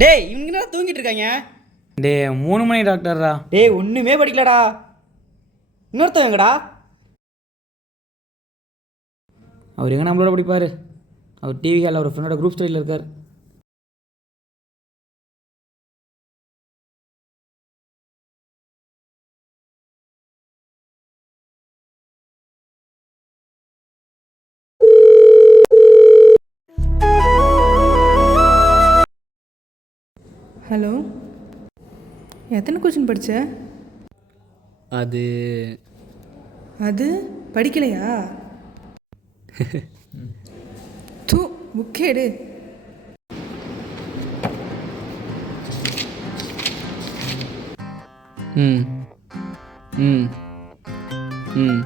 டேய் இவங்க என்ன தூங்கிட்டு இருக்காங்க? டே 3 மணி டாக்டர்ரா. டேய் ஒன்றுமே படிக்கலடா. இன்னொருத்தன் எங்கடா? அவர் எங்கே நம்மளோட படிப்பார்? அவர் டிவி ஹாலில் அவர் ஃப்ரெண்டோட குரூப் ஸ்டடியில் இருக்கார். ஹலோ, எத்தனை கொஸ்டின் படித்த? அது அது படிக்கலையா? தூ புக்கேடு. ம் ம் ம்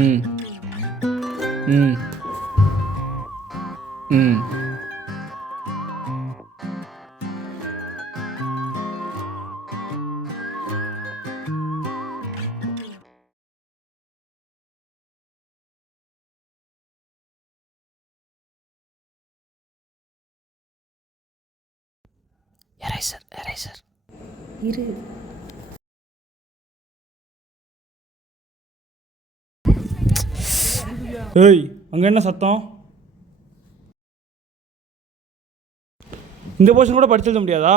ம் ம் ம் எரேசர் இரு. ஏய், அங்கே என்ன சத்தம்? இந்த போர்ஷன் கூட படிச்சு எழுத முடியாதா?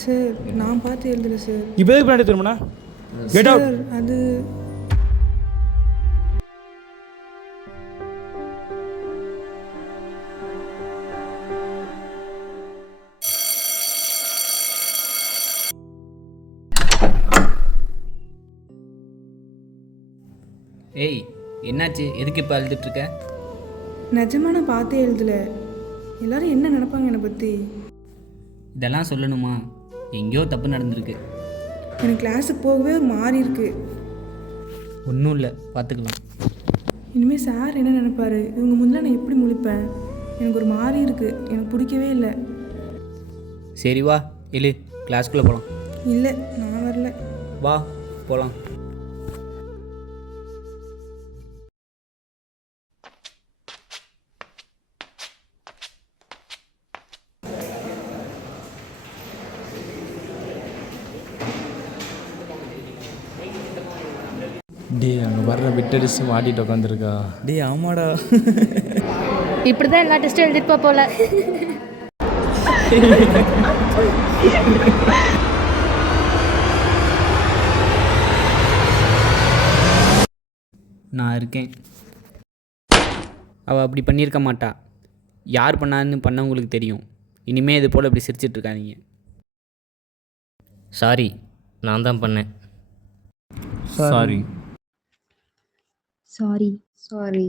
சார் நான் பார்த்து எழுதலை சார். இப்போ எதுக்கு பின்னாடி திரும்பினா? Get out. சார் அது ஏய் என்னாச்சு? எதுக்கு இப்போ அழுதுட்ருக்க? நிஜமாக நான் பார்த்தே எழுதலை. எல்லாரும் என்ன நினைப்பாங்க என்னை பற்றி? இதெல்லாம் சொல்லணுமா? எங்கேயோ தப்பு நடந்திருக்கு. எனக்கு கிளாஸுக்கு போகவே ஒரு மாதிரி இருக்குது. ஒன்றும் இல்லை, பார்த்துக்கலாம். இனிமேல் சார் என்ன நினைப்பாரு? இவங்க முதல்ல நான் எப்படி முழிப்பேன்? எனக்கு ஒரு மாதிரி இருக்குது. எனக்கு பிடிக்கவே இல்லை. சரி வா எழு, கிளாஸ்க்குள்ளே போகலாம். இல்லை நான் வரல. வா போகலாம். டே அங்கே வர்ற விட்டடிச்சு மாட்டிட்டு உட்காந்துருக்கா. டேய் ஆமாடா. இப்படி தான் எல்லா டெஸ்ட்டும் எழுதிருப்பா போல. நான் இருக்கேன். அவள் அப்படி பண்ணியிருக்க மாட்டா. யார் பண்ணவங்களுக்கு தெரியும். இனிமேல் இது போல் இப்படி சிரிச்சிட்டு இருக்காதீங்க. சாரி, நான் தான் பண்ணேன். சாரி. Sorry sorry.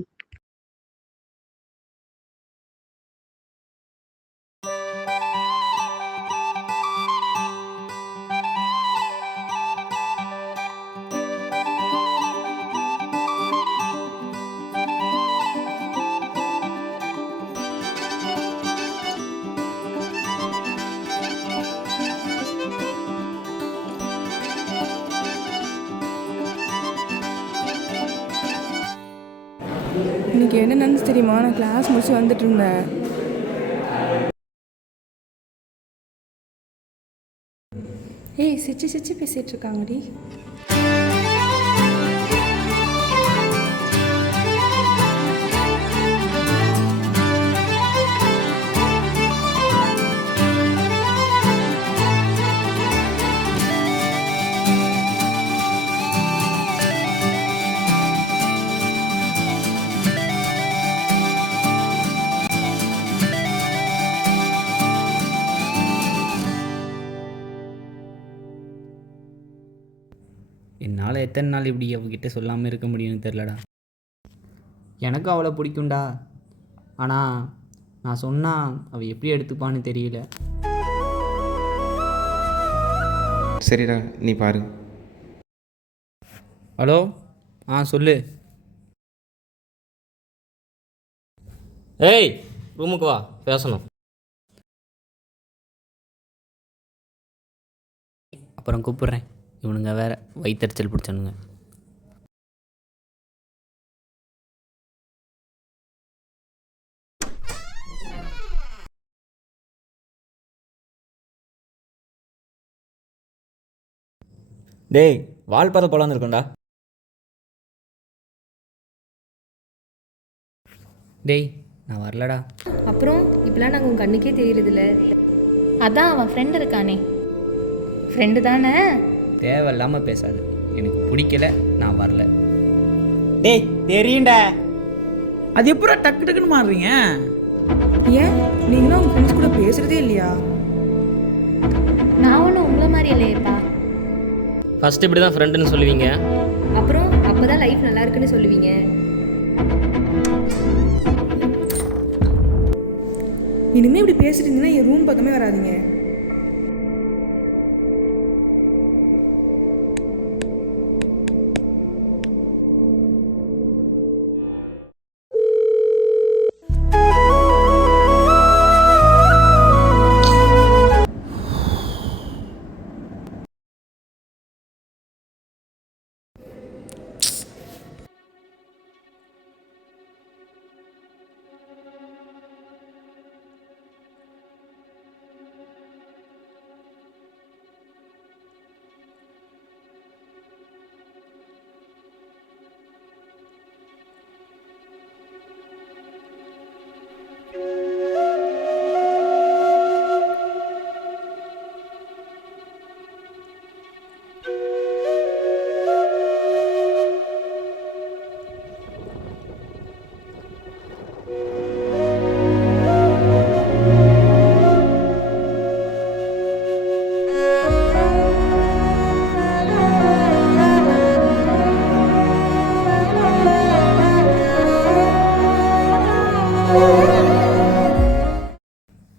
இன்னைக்கு என்ன நினச்சி தெரியுமா? நான் கிளாஸ் முடிச்சு வந்துட்டு இருந்தேன். ஏய் சிரிச்சு சிரிச்சு பேசிகிட்டு இருக்காங்கடி. என்னால் எத்தனை நாள் இப்படி அவகிட்ட சொல்லாமல் இருக்க முடியும்னு தெரிலடா. எனக்கும் அவளை பிடிக்கும்டா. ஆனால் நான் சொன்னால் அவள் எப்படி எடுத்துப்பான்னு தெரியல. சரிடா, நீ பாரு. ஹலோ, சொல்லு. ஏய், ரூமுக்கு வா, பேசணும். அப்புறம் கூப்பிட்றேன். இவனுங்க வேறு வயிற்றுச்சல் பிடிச்சானுங்க. டேய் வால்பாறை போலான்னு இருக்கோம்டா. டேய் நான் வரலடா. அப்புறம் இப்பெல்லாம் நாங்கள் உங்கள் கண்ணுக்கே தெரியறதில்ல. அதான் அவன் ஃப்ரெண்டு இருக்கானே. ஃப்ரெண்டு தானே? தேவையில்லாமல் பேசாது. எனக்கு பிடிக்கல, நான் வரல. டேய் தெரியும்டா. அது எப்படா டக்கு டக்குன்னு மாறுறீங்க? ஏன் நீங்களும் உங்கள் ஃப்ரெண்ட்ஸ் கூட பேசுகிறதே இல்லையா? நான் ஒன்றும் உங்களை மாதிரி இல்லையேப்பா. ஃபஸ்ட்டு இப்படி தான் ஃப்ரெண்டுன்னு சொல்லுவீங்க. அப்புறம் அப்போ தான் லைஃப் நல்லா இருக்குன்னு சொல்லுவீங்க. இனிமேல் இப்படி பேசிட்டு இருந்தீங்கன்னா என் ரூம் பக்கமே வராதீங்க.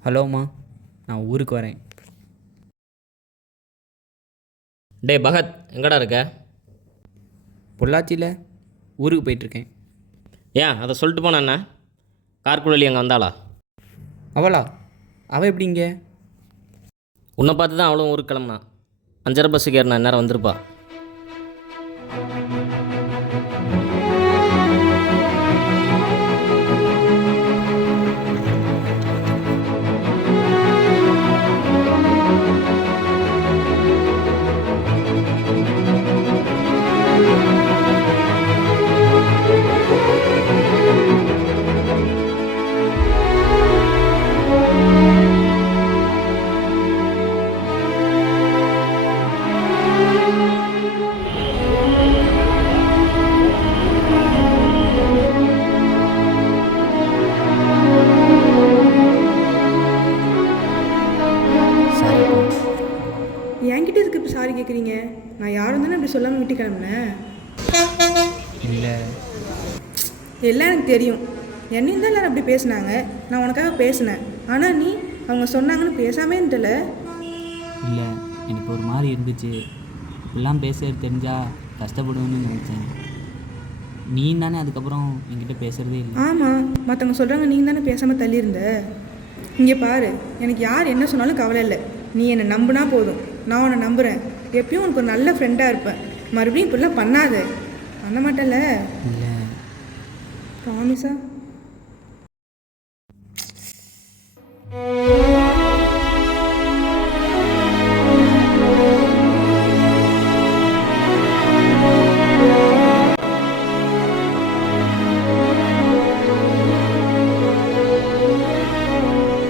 ஹலோம்மா, நான் ஊருக்கு வரேன். டேய் பகத், எங்கடா இருக்க? பொள்ளாச்சியில் ஊருக்கு போயிட்டுருக்கேன். ஏன் அதை சொல்லிட்டு போனா என்ன? கார்குழலி அங்கே வந்தாளா? அவளா? அவள் எப்படிங்க? உன்னை பார்த்து தான் அவளும் ஊருக்கு கிளம்புனா. 5:30 பஸ்ஸுக்கு ஏறினா நேரம் வந்திருப்பா. என்கிட்ட இதுக்கு இப்போ சாரி கேட்குறீங்க? நான் யாரும் தானே அப்படி சொல்லாமல் விட்டு கிளம்புனேன். இல்லை, எல்லாம் எனக்கு தெரியும். என்னையும் தான் எல்லாரும் அப்படி பேசினாங்க. நான் உனக்காக பேசினேன். ஆனால் நீ அவங்க சொன்னாங்கன்னு பேசாமே இருந்தல. இல்லை, எனக்கு ஒரு மாதிரி இருந்துச்சு. இப்படிலாம் பேசுறது தெரிஞ்சால் கஷ்டப்படுவேன்னு நினச்சேன். நீ தானே அதுக்கப்புறம் என்கிட்ட பேசுகிறதே இல்லை. ஆமாம், மற்றவங்க சொல்கிறாங்க நீ தானே பேசாமல் தள்ளியிருந்த. இங்கே பாரு, எனக்கு யார் என்ன சொன்னாலும் கவலை இல்லை. நீ என்னை நம்பினா போதும். நான் உன்னை நம்புகிறேன். எப்பயும் உனக்கு ஒரு நல்ல ஃப்ரெண்டாக இருப்பேன். மறுபடியும் இப்படிலாம் பண்ணாத. பண்ண மாட்டேன்ல? இல்லை, ப்ராமிஸா?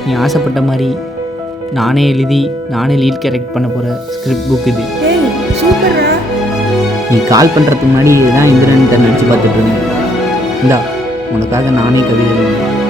நீ ஆசைப்பட்ட மாதிரி நானே எழுதி நானே லீட் கேரக்ட் பண்ண போகிற ஸ்கிரிப்ட் புக் இது. ஏய் சூப்பர்ரா. நீ கால் பண்ணுறதுக்கு முன்னாடி இதுதான் இந்திரன் நினச்சி பார்த்துட்டு இருந்தேன். இந்தா உனக்காக நானே கவிதை எழுதினேன்.